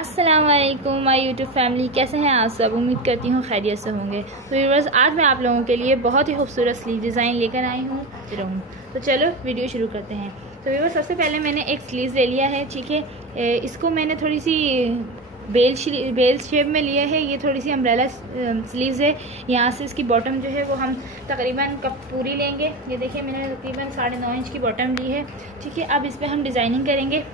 अस्सलाम वालेकुम my YouTube family, कैसे हैं आप सब। उम्मीद करती हूँ खैरियत से होंगे। तो व्यूअर्स, आज मैं आप लोगों के लिए बहुत ही खूबसूरत स्लीव डिज़ाइन लेकर आई हूँ। तो चलो वीडियो शुरू करते हैं। तो व्यूअर्स, सबसे पहले मैंने एक स्लीव ले लिया है, ठीक है। इसको मैंने थोड़ी सी बेल शेप में लिया है। ये थोड़ी सी अम्ब्रेला स्लीव्स है। यहाँ से इसकी बॉटम जो है वो हम तकरीबन कप पूरी लेंगे। ये देखिए, मैंने तकरीबन 9.5 इंच की बॉटम ली है, ठीक है। अब इस पर हम डिज़ाइनिंग करेंगे।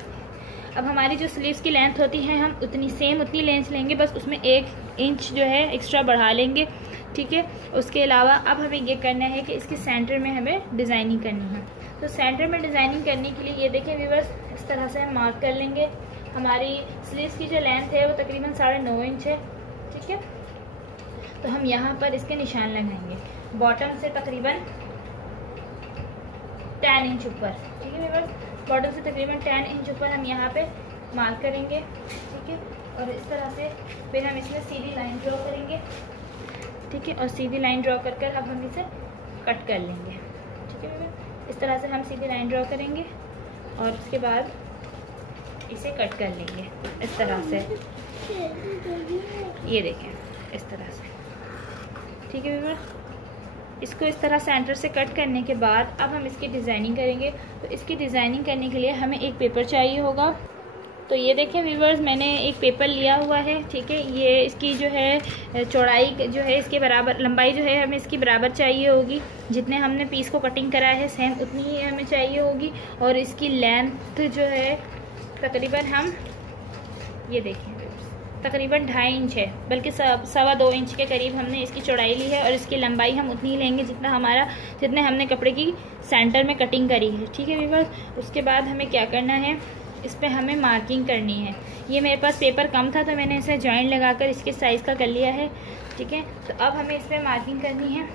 अब हमारी जो स्लीव्स की लेंथ होती है हम उतनी लेंथ लेंगे, बस उसमें 1 इंच जो है एक्स्ट्रा बढ़ा लेंगे, ठीक है। उसके अलावा अब हमें ये करना है कि इसके सेंटर में हमें डिज़ाइनिंग करनी है। तो सेंटर में डिज़ाइनिंग करने के लिए ये देखें व्यूअर्स, इस तरह से हम मार्क कर लेंगे। हमारी स्लीव्स की जो लेंथ है वो तकरीबन 9.5 इंच है, ठीक है। तो हम यहाँ पर इसके निशान लगाएंगे बॉटम से तकरीबन 10 इंच ऊपर, ठीक है व्यूअर्स। बॉटम से तकरीबन 10 इंच ऊपर हम यहाँ पे मार्क करेंगे, ठीक है। और इस तरह से फिर हम इसमें सीधी लाइन ड्रॉ करेंगे, ठीक है। और सीधी लाइन ड्रॉ कर कर अब हम इसे कट कर लेंगे, ठीक है। इस तरह से हम सीधी लाइन ड्रॉ करेंगे और उसके बाद इसे कट कर लेंगे इस तरह से। ये देखें इस तरह से, ठीक है व्यूअर्स। इसको इस तरह सेंटर से कट करने के बाद अब हम इसकी डिज़ाइनिंग करेंगे। तो इसकी डिज़ाइनिंग करने के लिए हमें एक पेपर चाहिए होगा। तो ये देखें व्यूअर्स, मैंने एक पेपर लिया हुआ है, ठीक है। ये इसकी जो है चौड़ाई जो है इसके बराबर, लंबाई जो है हमें इसकी बराबर चाहिए होगी। जितने हमने पीस को कटिंग करा है सेम उतनी ही हमें चाहिए होगी। और इसकी लेंथ जो है तकरीबन हम ये देखें तकरीबन 2.5 इंच है, बल्कि 2.25 इंच के करीब हमने इसकी चौड़ाई ली है। और इसकी लंबाई हम उतनी ही लेंगे जितने हमने कपड़े की सेंटर में कटिंग करी है, ठीक है व्यूअर्स। उसके बाद हमें क्या करना है, इस पर हमें मार्किंग करनी है। ये मेरे पास पेपर कम था तो मैंने इसे जॉइंट लगाकर इसके साइज़ का कर लिया है, ठीक है। तो अब हमें इस पर मार्किंग करनी है,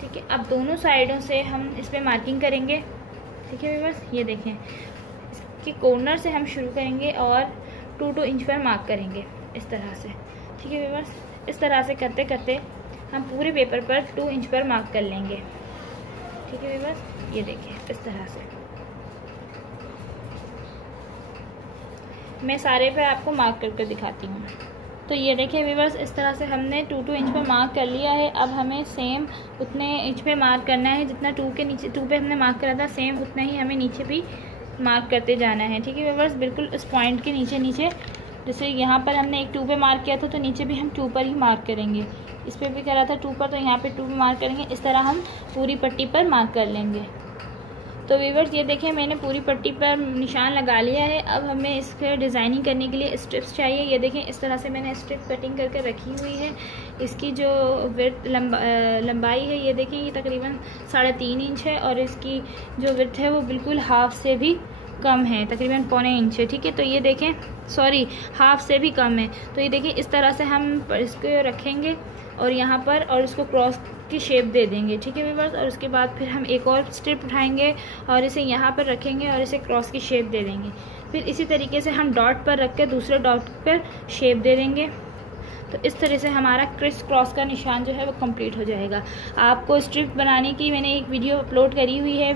ठीक है। अब दोनों साइडों से हम इस पर मार्किंग करेंगे, ठीक है व्यूअर्स। ये देखें, इसके कॉर्नर से हम शुरू करेंगे और 2 इंच पर मार्क करेंगे इस तरह से, ठीक है व्यूअर्स। इस तरह से करते करते हम पूरे पेपर पर 2 इंच पर मार्क कर लेंगे, ठीक है व्यूअर्स। ये देखिए इस तरह से मैं सारे पे आपको मार्क करके दिखाती हूँ। तो ये देखिए व्यूअर्स, इस तरह से हमने 2 इंच पर मार्क कर लिया है। अब हमें सेम उतने इंच पे मार्क करना है जितना 2 पे हमने मार्क करा था, सेम उतना ही हमें नीचे भी मार्क करते जाना है, ठीक है व्यूअर्स। बिल्कुल इस पॉइंट के नीचे जैसे यहाँ पर हमने एक 2 पे मार्क किया था तो नीचे भी हम 2 पर ही मार्क करेंगे। इस पर भी करा था 2 पर, तो यहाँ पे 2 पे मार्क करेंगे। इस तरह हम पूरी पट्टी पर मार्क कर लेंगे। तो व्यूअर्स, ये देखें मैंने पूरी पट्टी पर निशान लगा लिया है। अब हमें इसके डिज़ाइनिंग करने के लिए स्ट्रिप्स चाहिए। ये देखें इस तरह से मैंने स्ट्रिप कटिंग करके रखी हुई है। इसकी जो विड्थ लंबाई है ये देखें, ये तकरीबन 3.5 इंच है। और इसकी जो विड्थ है वो बिल्कुल हाफ से भी कम है, तकरीबन 1.25 इंच है, ठीक है। तो ये देखें, सॉरी, हाफ से भी कम है। तो ये देखिए इस तरह से हम इसको रखेंगे और यहाँ पर और इसको क्रॉस की शेप दे देंगे, ठीक है व्यूअर्स। और उसके बाद फिर हम एक और स्ट्रिप उठाएंगे और इसे यहाँ पर रखेंगे और इसे क्रॉस की शेप दे देंगे। फिर इसी तरीके से हम डॉट पर रख कर दूसरे डॉट पर शेप दे देंगे। तो इस तरह से हमारा क्रिस क्रॉस का निशान जो है वो कंप्लीट हो जाएगा। आपको स्ट्रिप बनाने की मैंने एक वीडियो अपलोड करी हुई है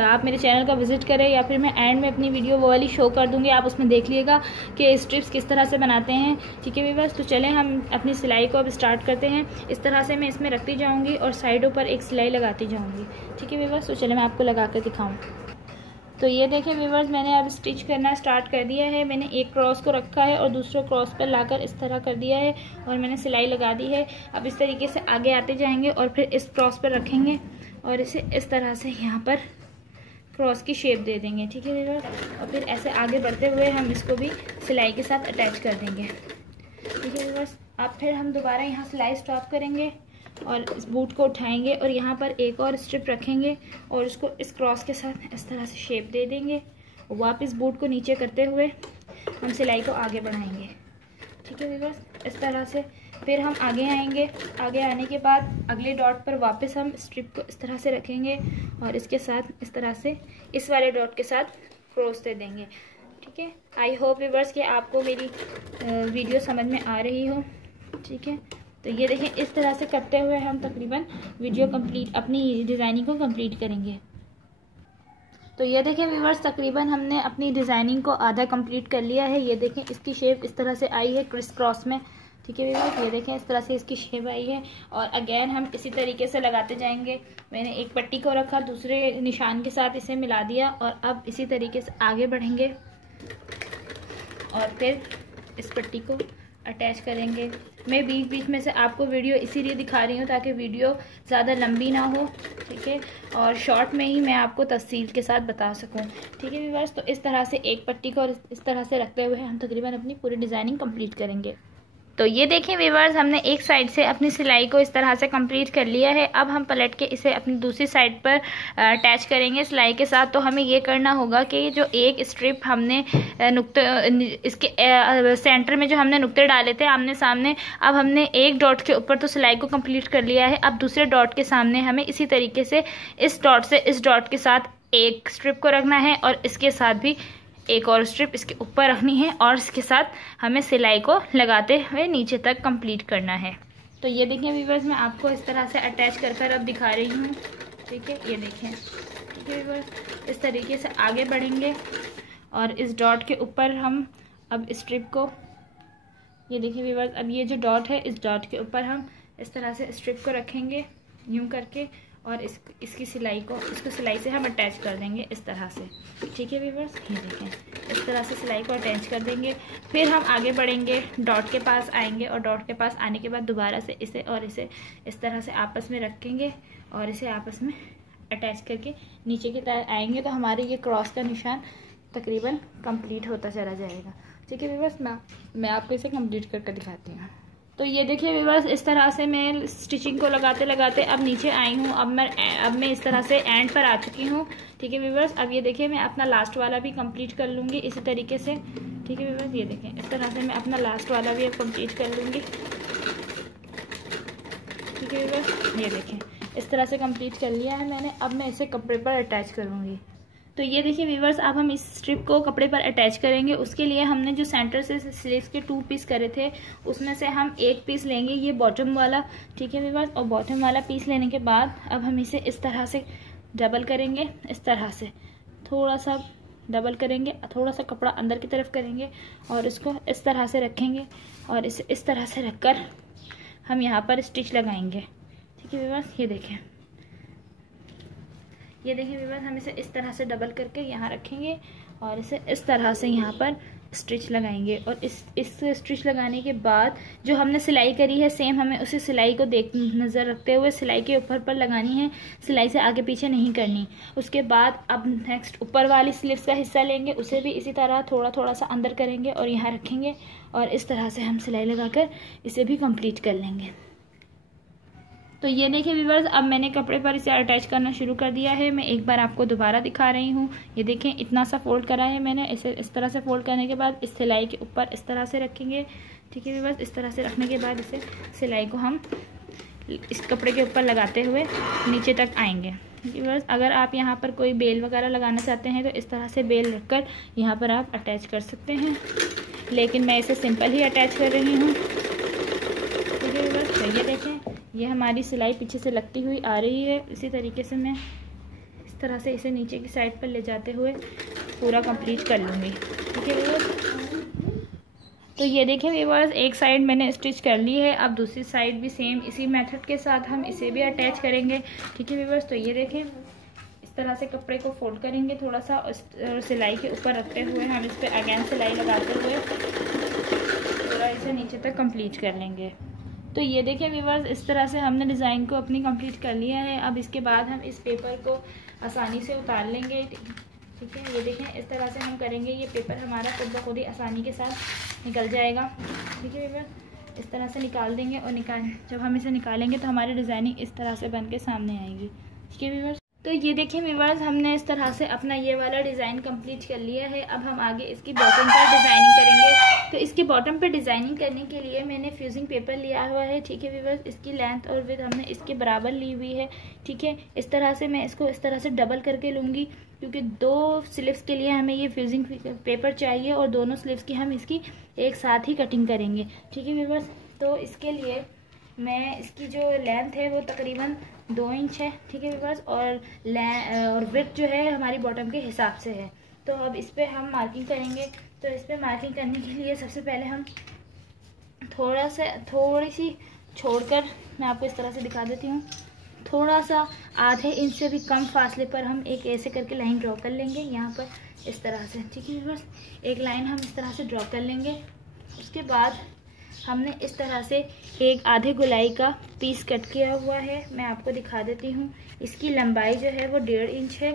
आप मेरे चैनल का विजिट करें, या फिर मैं एंड में अपनी वीडियो वो वाली शो कर दूंगी, आप उसमें देख लीजिएगा कि स्ट्रिप्स किस तरह से बनाते हैं, ठीक है व्यूअर्स। तो चलें हम अपनी सिलाई को अब स्टार्ट करते हैं। इस तरह से मैं इसमें रखती जाऊँगी और साइडों पर एक सिलाई लगाती जाऊँगी, ठीक है व्यूअर्स। तो चलें मैं आपको लगा कर दिखाऊँ। तो ये देखें व्यूअर्स, मैंने अब स्टिच करना स्टार्ट कर दिया है। मैंने एक क्रॉस को रखा है और दूसरे क्रॉस पर लाकर इस तरह कर दिया है और मैंने सिलाई लगा दी है। अब इस तरीके से आगे आते जाएंगे और फिर इस क्रॉस पर रखेंगे और इसे इस तरह से यहाँ पर क्रॉस की शेप दे देंगे, ठीक है व्यूअर्स। और फिर ऐसे आगे बढ़ते हुए हम इसको भी सिलाई के साथ अटैच कर देंगे, ठीक है व्यूअर्स। अब फिर हम दोबारा यहाँ सिलाई स्टॉप करेंगे और इस बूट को उठाएंगे और यहाँ पर एक और स्ट्रिप रखेंगे और इसको इस क्रॉस के साथ इस तरह से शेप दे देंगे। वापस बूट को नीचे करते हुए हम सिलाई को आगे बढ़ाएंगे, ठीक है व्यूअर्स। इस तरह से फिर हम आगे आएंगे। आगे आने के बाद अगले डॉट पर वापस हम स्ट्रिप को इस तरह से रखेंगे और इसके साथ इस तरह से इस वाले डॉट के साथ क्रॉस दे देंगे, ठीक है। आई होप व्यूअर्स कि आपको मेरी वीडियो समझ में आ रही हो, ठीक है। तो ये देखें इस तरह से करते हुए हम तकरीबन वीडियो कंप्लीट अपनी डिज़ाइनिंग को कंप्लीट करेंगे। तो ये देखें व्यूअर्स, तकरीबन हमने अपनी डिज़ाइनिंग को आधा कंप्लीट कर लिया है। ये देखें इसकी शेप इस तरह से आई है क्रिस क्रॉस में, ठीक है व्यूअर्स। ये देखें इस तरह से इसकी शेप आई है और अगेन हम इसी तरीके से लगाते जाएंगे। मैंने एक पट्टी को रखा, दूसरे निशान के साथ इसे मिला दिया और अब इसी तरीके से आगे बढ़ेंगे और फिर इस पट्टी को अटैच करेंगे। मैं बीच बीच में से आपको वीडियो इसीलिए दिखा रही हूँ ताकि वीडियो ज़्यादा लंबी ना हो, ठीक है, और शॉर्ट में ही मैं आपको तफसील के साथ बता सकूँ, ठीक है व्यूअर्स। तो इस तरह से एक पट्टी को इस तरह से रखते हुए हम तकरीबन अपनी पूरी डिज़ाइनिंग कंप्लीट करेंगे। तो ये देखें व्यूअर्स, हमने एक साइड से अपनी सिलाई को इस तरह से कंप्लीट कर लिया है। अब हम पलट के इसे अपनी दूसरी साइड पर अटैच करेंगे सिलाई के साथ। तो हमें ये करना होगा कि जो एक स्ट्रिप हमने नुक्ते इसके सेंटर में जो हमने नुक्ते डाले थे आमने सामने, अब हमने एक डॉट के ऊपर तो सिलाई को कंप्लीट कर लिया है। अब दूसरे डॉट के सामने हमें इसी तरीके से इस डॉट से इस डॉट के साथ एक स्ट्रिप को रखना है और इसके साथ भी एक और स्ट्रिप इसके ऊपर रखनी है और इसके साथ हमें सिलाई को लगाते हुए नीचे तक कंप्लीट करना है। तो ये देखें व्यूअर्स, मैं आपको इस तरह से अटैच कर अब दिखा रही हूँ, ठीक है। ये देखें, ठीक है व्यूअर्स, इस तरीके से आगे बढ़ेंगे और इस डॉट के ऊपर हम अब स्ट्रिप को, ये देखिए व्यूअर्स, अब ये जो डॉट है इस डॉट के ऊपर हम इस तरह से स्ट्रिप को रखेंगे यूँ करके और इसकी सिलाई को, इसको सिलाई से हम अटैच कर देंगे इस तरह से, ठीक है व्यूअर्स। ये देखें, इस तरह से सिलाई को अटैच कर देंगे। फिर हम आगे बढ़ेंगे, डॉट के पास आएंगे और डॉट के पास आने के बाद दोबारा से इसे और इसे इस तरह से आपस में रखेंगे और इसे आपस में अटैच करके नीचे की तरफ आएंगे। तो हमारे ये क्रॉस का निशान तकरीबन कंप्लीट होता चला जाएगा, ठीक है व्यूअर्स। मैं आपको इसे कंप्लीट करके दिखाती हूँ। तो ये देखिए व्यूअर्स, इस तरह से मैं स्टिचिंग को लगाते लगाते अब नीचे आई हूँ। अब मैं इस तरह से एंड पर आ चुकी हूँ, ठीक है व्यूअर्स। अब ये देखिए मैं अपना लास्ट वाला भी कंप्लीट कर लूँगी इसी तरीके से, ठीक है व्यूअर्स। ये देखें, इस तरह से मैं अपना लास्ट वाला भी अब कंप्लीट कर लूँगी, ठीक है व्यूअर्स। ये देखें, इस तरह से कंप्लीट कर लिया है मैंने। अब मैं इसे कपड़े पर अटैच करूँगी। तो ये देखिए व्यूअर्स, अब हम इस स्ट्रिप को कपड़े पर अटैच करेंगे। उसके लिए हमने जो सेंटर से स्लीव्स के 2 पीस करे थे उसमें से हम एक पीस लेंगे, ये बॉटम वाला, ठीक है व्यूअर्स। और बॉटम वाला पीस लेने के बाद अब हम इसे इस तरह से डबल करेंगे, इस तरह से थोड़ा सा डबल करेंगे, थोड़ा सा कपड़ा अंदर की तरफ करेंगे और इसको इस तरह से रखेंगे और इसे इस तरह से रखकर हम यहाँ पर स्टिच लगाएंगे, ठीक है व्यूअर्स। ये देखिए व्यूअर्स, हम इसे इस तरह से डबल करके यहाँ रखेंगे और इसे इस तरह से यहाँ पर स्टिच लगाएंगे। और इस स्टिच लगाने के बाद जो हमने सिलाई करी है सेम हमें उसी सिलाई को नज़र रखते हुए सिलाई के ऊपर पर लगानी है, सिलाई से आगे पीछे नहीं करनी। उसके बाद अब नेक्स्ट ऊपर वाली स्लीव्स का हिस्सा लेंगे, उसे भी इसी तरह थोड़ा थोड़ा सा अंदर करेंगे और यहाँ रखेंगे और इस तरह से हम सिलाई लगाकर इसे भी कंप्लीट कर लेंगे। तो ये देखिए व्यूअर्स, अब मैंने कपड़े पर इसे अटैच करना शुरू कर दिया है। मैं एक बार आपको दोबारा दिखा रही हूँ। ये देखें, इतना सा फोल्ड करा है मैंने। इसे इस तरह से फोल्ड करने के बाद इस सिलाई के ऊपर इस तरह से रखेंगे, ठीक है व्यूअर्स। इस तरह से रखने के बाद इसे सिलाई को हम इस कपड़े के ऊपर लगाते हुए नीचे तक आएंगे, ठीक है व्यूअर्स। अगर आप यहाँ पर कोई बेल वगैरह लगाना चाहते हैं तो इस तरह से बेल रखकर यहाँ पर आप अटैच कर सकते हैं, लेकिन मैं इसे सिंपल ही अटैच कर रही हूँ, ठीक है व्यूअर्स। तो ये देखें, ये हमारी सिलाई पीछे से लगती हुई आ रही है। इसी तरीके से मैं इस तरह से इसे नीचे की साइड पर ले जाते हुए पूरा कंप्लीट कर लूँगी, ठीक है व्यूअर्स। तो ये देखिए व्यूअर्स, एक साइड मैंने स्टिच कर ली है। अब दूसरी साइड भी सेम इसी मेथड के साथ हम इसे भी अटैच करेंगे, ठीक है व्यूअर्स। तो ये देखें, इस तरह से कपड़े को फोल्ड करेंगे थोड़ा सा और सिलाई के ऊपर रखते हुए हम इस पर अगेन सिलाई लगाते हुए पूरा इसे नीचे तक कंप्लीट कर लेंगे। तो ये देखिए व्यूअर्स, इस तरह से हमने डिज़ाइन को अपनी कंप्लीट कर लिया है। अब इसके बाद हम इस पेपर को आसानी से उतार लेंगे, ठीक है। ये देखें, इस तरह से हम करेंगे, ये पेपर हमारा खुद ब खुद ही आसानी के साथ निकल जाएगा, ठीक है व्यूअर्स। इस तरह से निकाल देंगे और जब हम इसे निकालेंगे तो हमारी डिज़ाइनिंग इस तरह से बन के सामने आएगी, ठीक है व्यूअर्स। तो ये देखिए व्यूअर्स, हमने इस तरह से अपना ये वाला डिज़ाइन कंप्लीट कर लिया है। अब हम आगे इसकी बॉटम पर डिज़ाइनिंग करेंगे। तो इसकी बॉटम पर डिज़ाइनिंग करने के लिए मैंने फ्यूजिंग पेपर लिया हुआ है, ठीक है व्यूअर्स। इसकी लेंथ और विड्थ हमने इसके बराबर ली हुई है, ठीक है। इस तरह से मैं इसको इस तरह से डबल करके लूँगी क्योंकि 2 स्लीव्स के लिए हमें ये फ्यूजिंग पेपर चाहिए और दोनों स्लीव्स की हम इसकी एक साथ ही कटिंग करेंगे, ठीक है व्यूअर्स। तो इसके लिए मैं इसकी जो लेंथ है वो तकरीबन 2 इंच है, ठीक है व्यूअर्स, और विड्थ जो है हमारी बॉटम के हिसाब से है। तो अब इस पर हम मार्किंग करेंगे। तो इस पर मार्किंग करने के लिए सबसे पहले हम थोड़ी सी छोड़कर, मैं आपको इस तरह से दिखा देती हूँ, थोड़ा सा आधे इंच से भी कम फासले पर हम एक ऐसे करके लाइन ड्रॉ कर लेंगे यहाँ पर इस तरह से, ठीक है व्यूअर्स। एक लाइन हम इस तरह से ड्रॉ कर लेंगे। उसके बाद हमने इस तरह से एक आधे गोलाई का पीस कट किया हुआ है, मैं आपको दिखा देती हूँ। इसकी लंबाई जो है वो 1.5 इंच है।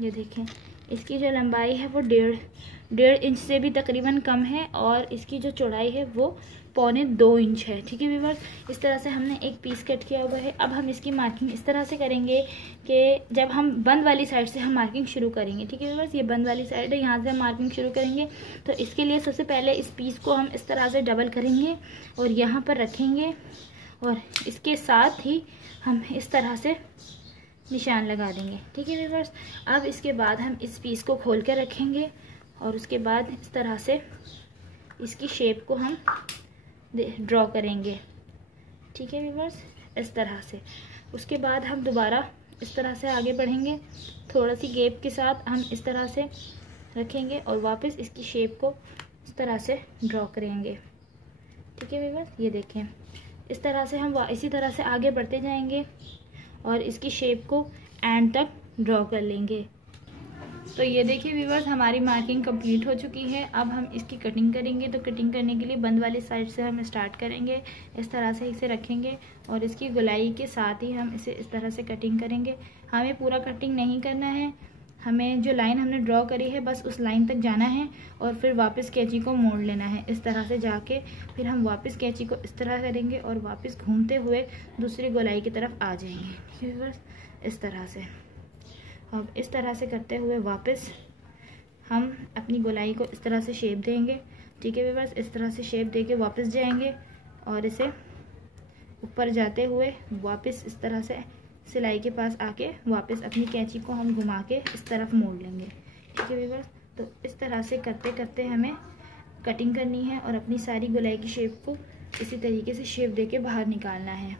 ये देखें, इसकी जो लंबाई है वो 1.5 इंच से भी तकरीबन कम है, और इसकी जो चौड़ाई है वो 1.25 इंच है, ठीक है व्यूअर्स। इस तरह से हमने एक पीस कट किया हुआ है। अब हम इसकी मार्किंग इस तरह से करेंगे कि जब हम बंद वाली साइड से हम मार्किंग शुरू करेंगे, ठीक है व्यूअर्स। ये बंद वाली साइड है, यहाँ से हम मार्किंग शुरू करेंगे। तो इसके लिए सबसे पहले इस पीस को हम इस तरह से डबल करेंगे और यहाँ पर रखेंगे, और इसके साथ ही हम इस तरह से निशान लगा देंगे, ठीक है व्यूअर्स। अब इसके बाद हम इस पीस को खोल कर रखेंगे, और उसके बाद इस तरह से इसकी शेप को हम ड्रॉ करेंगे, ठीक है व्यूअर्स, इस तरह से। उसके बाद हम दोबारा इस तरह से आगे बढ़ेंगे, थोड़ा सी गैप के साथ हम इस तरह से रखेंगे और वापस इसकी शेप को इस तरह से ड्रॉ करेंगे, ठीक है व्यूअर्स। ये देखें, इस तरह से हम इसी तरह से आगे बढ़ते जाएंगे और इसकी शेप को एंड तक ड्रॉ कर लेंगे। तो ये देखिए व्यूअर्स, हमारी मार्किंग कंप्लीट हो चुकी है। अब हम इसकी कटिंग करेंगे। तो कटिंग करने के लिए बंद वाली साइड से हम स्टार्ट करेंगे, इस तरह से इसे रखेंगे और इसकी गोलाई के साथ ही हम इसे इस तरह से कटिंग करेंगे। हमें पूरा कटिंग नहीं करना है, हमें जो लाइन हमने ड्रॉ करी है बस उस लाइन तक जाना है और फिर वापस कैंची को मोड़ लेना है इस तरह से जाके। फिर हम वापस कैंची को इस तरह करेंगे और वापस घूमते हुए दूसरी गोलाई की तरफ आ जाएंगे व्यूअर्स, इस तरह से। अब इस तरह से करते हुए वापस हम अपनी गोलाई को इस तरह से शेप देंगे, ठीक है व्यूअर्स। इस तरह से शेप देके वापस जाएंगे और इसे ऊपर जाते हुए वापस इस तरह से सिलाई के पास आके वापस अपनी कैंची को हम घुमा के इस तरफ मोड़ लेंगे, ठीक है व्यूअर्स। तो इस तरह से करते करते हमें कटिंग करनी है और अपनी सारी गोलाई की शेप को इसी तरीके से शेप देके बाहर निकालना है।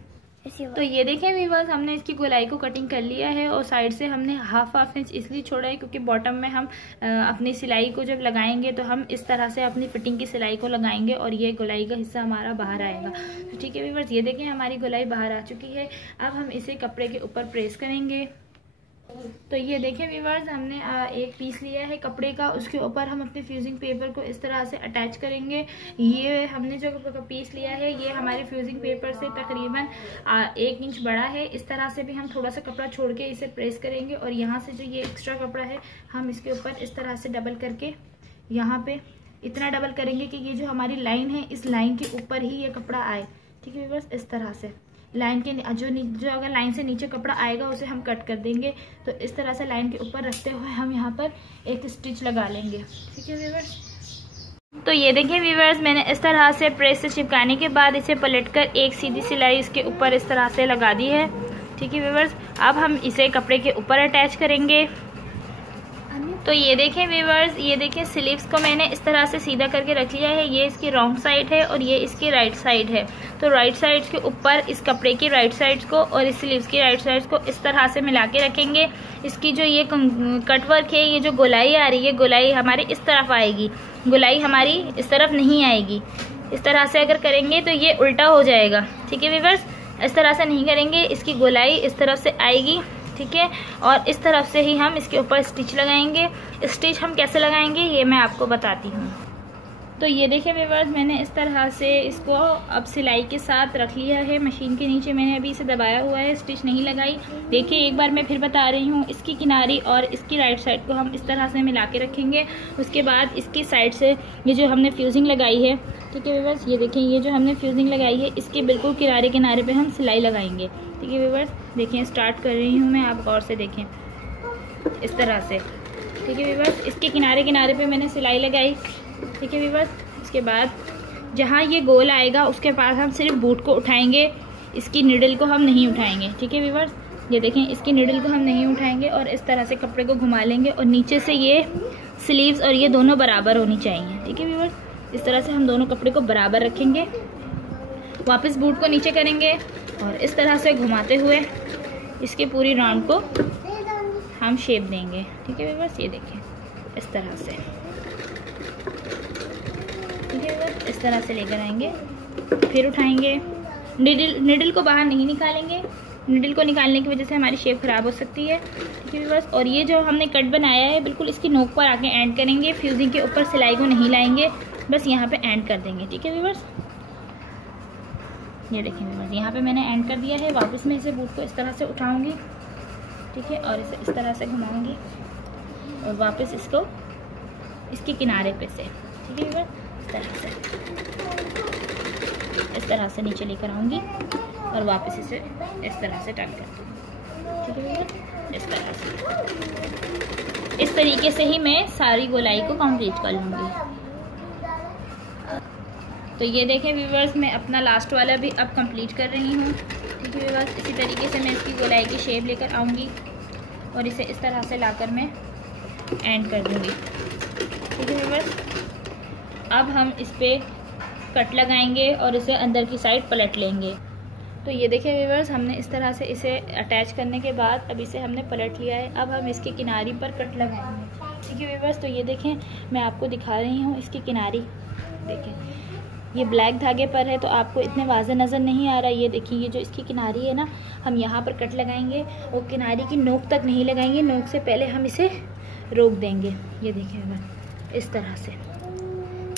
तो ये देखें व्यूअर्स, हमने इसकी गोलाई को कटिंग कर लिया है और साइड से हमने हाफ इंच इसलिए छोड़ा है क्योंकि बॉटम में हम अपनी सिलाई को जब लगाएंगे तो हम इस तरह से अपनी फिटिंग की सिलाई को लगाएंगे और ये गोलाई का हिस्सा हमारा बाहर आएगा। तो ठीक है व्यूअर्स, ये देखें हमारी गोलाई बाहर आ चुकी है। अब हम इसे कपड़े के ऊपर प्रेस करेंगे। तो ये देखें व्यूअर्स, हमने एक पीस लिया है कपड़े का, उसके ऊपर हम अपने फ्यूजिंग पेपर को इस तरह से अटैच करेंगे। ये हमने जो पीस लिया है ये हमारे फ्यूजिंग पेपर से तकरीबन 1 इंच बड़ा है। इस तरह से भी हम थोड़ा सा कपड़ा छोड़ के इसे प्रेस करेंगे और यहाँ से जो ये एक्स्ट्रा कपड़ा है हम इसके ऊपर इस तरह से डबल करके यहाँ पे इतना डबल करेंगे कि ये जो हमारी लाइन है इस लाइन के ऊपर ही ये कपड़ा आए, ठीक है व्यूअर्स। इस तरह से लाइन के जो अगर लाइन से नीचे कपड़ा आएगा उसे हम कट कर देंगे। तो इस तरह से लाइन के ऊपर रखते हुए हम यहाँ पर एक स्टिच लगा लेंगे, ठीक है व्यूअर्स। तो ये देखिए व्यूअर्स, मैंने इस तरह से प्रेस से चिपकाने के बाद इसे पलटकर एक सीधी सिलाई इसके ऊपर इस तरह से लगा दी है, ठीक है व्यूअर्स। अब हम इसे कपड़े के ऊपर अटैच करेंगे। तो ये देखें व्यूअर्स, ये देखें स्लीव्स को मैंने इस तरह से सीधा करके रख लिया है। ये इसकी रॉन्ग साइड है और ये इसकी राइट साइड है। तो राइट साइड के ऊपर इस कपड़े की राइट साइड को और इस स्लीव्स की राइट साइड को इस तरह से मिला के रखेंगे। इसकी जो ये कटवर्क है, ये जो गोलाई आ रही है, गोलाई हमारी इस तरफ आएगी, गोलाई हमारी इस तरफ नहीं आएगी। इस तरह से अगर करेंगे तो ये उल्टा हो जाएगा, ठीक है व्यूअर्स। इस तरह से नहीं करेंगे, इसकी गोलाई इस तरफ से आएगी, ठीक है। और इस तरफ से ही हम इसके ऊपर स्टिच लगाएंगे। स्टिच हम कैसे लगाएंगे ये मैं आपको बताती हूँ। तो ये देखिए व्यूअर्स, मैंने इस तरह से इसको अब सिलाई के साथ रख लिया है। मशीन के नीचे मैंने अभी इसे दबाया हुआ है, स्टिच नहीं लगाई। देखिए एक बार मैं फिर बता रही हूँ, इसकी किनारी और इसकी राइट साइड को हम इस तरह से मिला के रखेंगे। उसके बाद इसकी साइड से ये जो हमने फ्यूजिंग लगाई है, ठीक है व्यूअर्स, ये देखें ये जो हमने फ्यूजिंग लगाई है इसके बिल्कुल किनारे किनारे पे हम सिलाई लगाएंगे, ठीक है व्यूअर्स। देखें स्टार्ट कर रही हूँ मैं, आप गौर से देखें इस तरह से, ठीक है व्यूअर्स। इसके किनारे किनारे पे मैंने सिलाई लगाई, ठीक है व्यूअर्स। इसके बाद जहाँ ये गोल आएगा उसके पास हम सिर्फ बूट को उठाएंगे, इसकी निडल को हम नहीं उठाएंगे, ठीक है व्यूअर्स। ये देखें इसकी निडल को हम नहीं उठाएंगे और इस तरह से कपड़े को घुमा लेंगे और नीचे से ये स्लीव्स और ये दोनों बराबर होनी चाहिए, ठीक है व्यूअर्स। इस तरह से हम दोनों कपड़े को बराबर रखेंगे। वापस बूट को नीचे करेंगे और इस तरह से घुमाते हुए इसके पूरी राउंड को हम शेप देंगे। ठीक है बस, ये देखिए इस तरह से। ठीक है बस, इस तरह से लेकर आएंगे, फिर उठाएंगे। निडल को बाहर नहीं निकालेंगे, निडल को निकालने की वजह से हमारी शेप ख़राब हो सकती है। ठीक है बस, और ये जो हमने कट बनाया है बिल्कुल इसकी नोक पर आके एंड करेंगे, फ्यूजिंग के ऊपर सिलाई को नहीं लाएंगे, बस यहाँ पे एंड कर देंगे। ठीक है व्यूअर्स, ये देखिए व्यूअर्स, यहाँ पे मैंने एंड कर दिया है। वापस मैं इसे बूट को इस तरह से उठाऊंगी, ठीक है, और इसे इस तरह से घुमाऊंगी और वापस इसको इसके किनारे पे से, ठीक है व्यूअर्स, इस तरह से नीचे लेकर आऊँगी और वापस इसे इस तरह से टर्न कर दूँगी। ठीक है व्यूअर्स, इस तरह से। इस तरीके से ही मैं सारी गोलाई को कंप्लीट कर लूँगी। तो ये देखें व्यूअर्स, मैं अपना लास्ट वाला भी अब कंप्लीट कर रही हूँ। ठीक है व्यूअर्स, इसी तरीके से मैं इसकी गोलाई की शेप लेकर आऊँगी और इसे इस तरह से लाकर मैं एंड कर दूँगी। ठीक है व्यूअर्स, अब हम इस पर कट लगाएंगे और इसे अंदर की साइड पलट लेंगे। तो ये देखिए व्यूअर्स, हमने इस तरह से इसे अटैच करने के बाद अब इसे हमने पलट लिया है। अब हम इसके किनारी पर कट लगाएंगे। ठीक है व्यूअर्स, तो ये देखें मैं आपको दिखा रही हूँ इसकी किनारी। देखें ये ब्लैक धागे पर है तो आपको इतने वाज़े नज़र नहीं आ रहा। ये देखिए, ये जो इसकी किनारी है ना, हम यहाँ पर कट लगाएंगे और किनारी की नोक तक नहीं लगाएंगे, नोक से पहले हम इसे रोक देंगे। ये देखिए व्यूअर्स, इस तरह से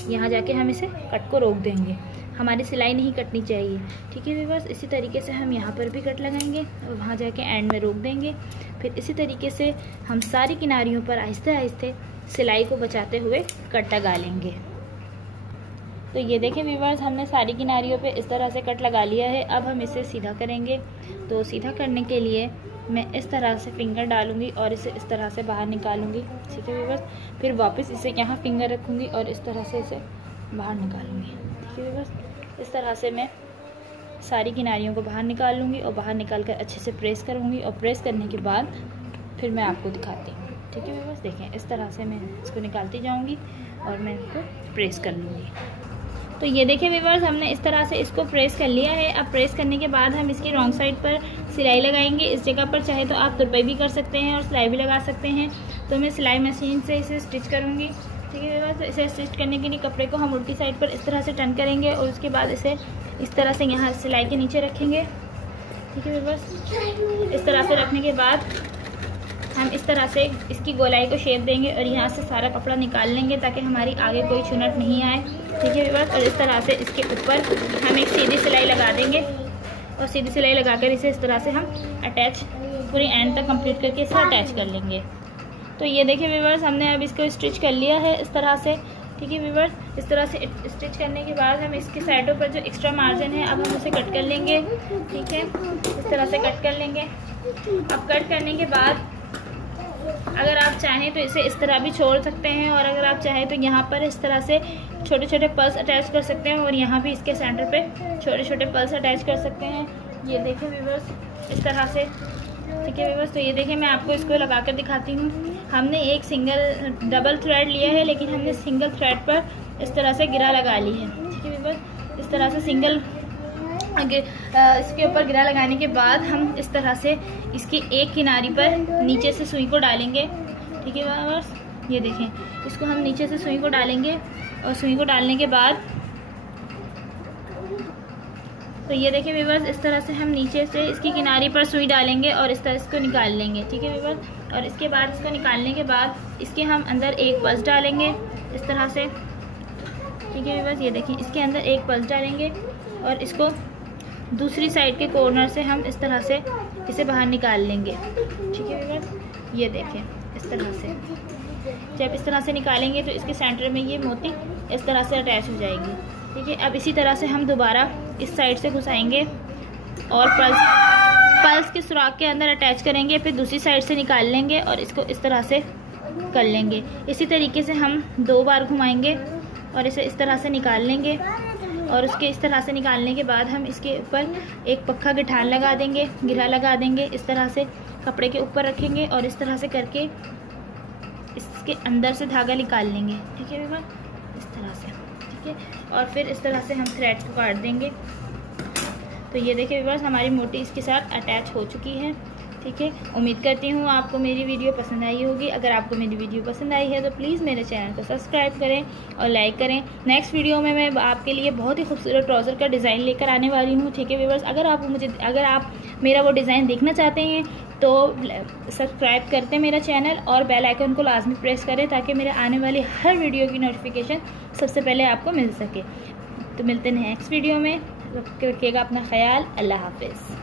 यहाँ जाके हम इसे कट को रोक देंगे, हमारी सिलाई नहीं कटनी चाहिए। ठीक है व्यूअर्स, इसी तरीके से हम यहाँ पर भी कट लगाएंगे और वहाँ जाके एंड में रोक देंगे। फिर इसी तरीके से हम सारी किनारियों पर आहिस्ते आहिस्ते सिलाई को बचाते हुए कट लगा लेंगे। तो ये देखें व्यूअर्स, हमने सारी किनारियों पे इस तरह से कट लगा लिया है। अब हम इसे सीधा करेंगे। तो सीधा करने के लिए मैं इस तरह से फिंगर डालूंगी और इसे इस तरह से बाहर निकालूंगी। ठीक है व्यूअर्स, फिर वापस इसे यहाँ फिंगर रखूँगी और इस तरह से इसे बाहर निकालूंगी। ठीक है व्यूअर्स, इस तरह से मैं सारी किनारियों को बाहर निकाल लूँगी और बाहर निकाल कर अच्छे से प्रेस करूँगी और प्रेस करने के बाद फिर मैं आपको दिखाती हूँ। ठीक है व्यूअर्स, देखें इस तरह से मैं इसको निकालती जाऊँगी और मैं इसको प्रेस कर लूँगी। तो ये देखें व्यूअर्स, हमने इस तरह से इसको प्रेस कर लिया है। अब प्रेस करने के बाद हम इसकी रॉन्ग साइड पर सिलाई लगाएंगे। इस जगह पर चाहे तो आप तुरपाई भी कर सकते हैं और सिलाई भी लगा सकते हैं। तो मैं सिलाई मशीन से इसे स्टिच करूँगी। ठीक है व्यूअर्स, इसे स्टिच करने के लिए कपड़े को हम उल्टी साइड पर इस तरह से टर्न करेंगे और उसके बाद इसे इस तरह से यहाँ सिलाई के नीचे रखेंगे। ठीक है व्यूअर्स, इस तरह से रखने के बाद हम इस तरह से इसकी गोलाई को शेप देंगे और यहाँ से सारा कपड़ा निकाल लेंगे ताकि हमारी आगे कोई चुनट नहीं आए। ठीक है व्यूअर्स, और इस तरह से इसके ऊपर हम एक सीधी सिलाई लगा देंगे और सीधी सिलाई लगाकर इसे इस तरह से हम अटैच पूरी एंड तक कंप्लीट करके इसे अटैच कर लेंगे। तो ये देखिए व्यूअर्स, हमने अब इसको स्टिच कर लिया है इस तरह से। ठीक है व्यूअर्स, इस तरह से स्टिच करने के बाद हम इसके साइडों पर जो एक्स्ट्रा मार्जिन है अब हम उसे कट कर लेंगे। ठीक है, इस तरह से कट कर लेंगे। अब कट करने के बाद अगर आप चाहें तो इसे इस तरह भी छोड़ सकते हैं और अगर आप चाहें तो यहाँ पर इस तरह से छोटे छोटे पल्स अटैच कर सकते हैं और यहाँ भी इसके सेंटर पे छोटे छोटे पल्स अटैच कर सकते हैं। ये देखें व्यूअर्स, इस तरह से। ठीक है व्यूअर्स, तो ये देखें मैं आपको इसको लगा कर दिखाती हूँ। हमने एक डबल थ्रेड लिया है लेकिन हमने सिंगल थ्रेड पर इस तरह से गिरा लगा ली है। ठीक है व्यूअर्स, इस तरह से सिंगल इसके ऊपर गिरा लगाने के बाद हम इस तरह से इसकी एक किनारी पर नीचे से सुई को डालेंगे। ठीक है व्यूअर्स, ये देखें इसको हम नीचे से सुई को डालेंगे और सुई को डालने के बाद तो ये देखिए व्यूअर्स, इस तरह से हम नीचे से इसकी किनारी पर सुई डालेंगे और इस तरह इसको निकाल लेंगे। ठीक है व्यूअर्स, और इसके बाद इसको निकालने के बाद इसके हम अंदर एक पल्स डालेंगे इस तरह से। ठीक है व्यूअर्स, ये देखिए इसके अंदर एक पल्स डालेंगे और इसको दूसरी साइड के कॉर्नर से हम इस तरह से इसे बाहर निकाल लेंगे। ठीक है व्यूअर्स, ये देखें इस तरह से जब इस तरह से निकालेंगे तो इसके सेंटर में ये मोती इस तरह से अटैच हो जाएगी। ठीक है, अब इसी तरह से हम दोबारा इस साइड से घुसाएंगे और पल्स के सुराख के अंदर अटैच करेंगे, फिर दूसरी साइड से निकाल लेंगे और इसको इस तरह से कर लेंगे। इसी तरीके से हम 2 बार घुमाएंगे और इसे इस तरह से निकाल लेंगे और उसके इस तरह से निकालने के बाद हम इसके ऊपर एक पक्का गिठान लगा देंगे, गिरा लगा देंगे। इस तरह से कपड़े के ऊपर रखेंगे और इस तरह से करके इसके अंदर से धागा निकाल लेंगे। ठीक है व्यूअर्स, इस तरह से। ठीक है, और फिर इस तरह से हम थ्रेड को काट देंगे तो ये देखिए व्यूअर्स, हमारी मोटी इसके साथ अटैच हो चुकी है। ठीक है, उम्मीद करती हूँ आपको मेरी वीडियो पसंद आई होगी। अगर आपको मेरी वीडियो पसंद आई है तो प्लीज़ मेरे चैनल को सब्सक्राइब करें और लाइक करें। नेक्स्ट वीडियो में मैं आपके लिए बहुत ही खूबसूरत ट्राउज़र का डिज़ाइन लेकर आने वाली हूँ। ठीक है व्यूअर्स, अगर आप मेरा वो डिज़ाइन देखना चाहते हैं तो सब्सक्राइब करते मेरा चैनल और बेल आइकन को लाजमी प्रेस करें ताकि मेरे आने वाली हर वीडियो की नोटिफिकेशन सबसे पहले आपको मिल सके। तो मिलते हैं नेक्स्ट वीडियो में, रखिएगा अपना ख्याल। अल्लाह हाफिज़।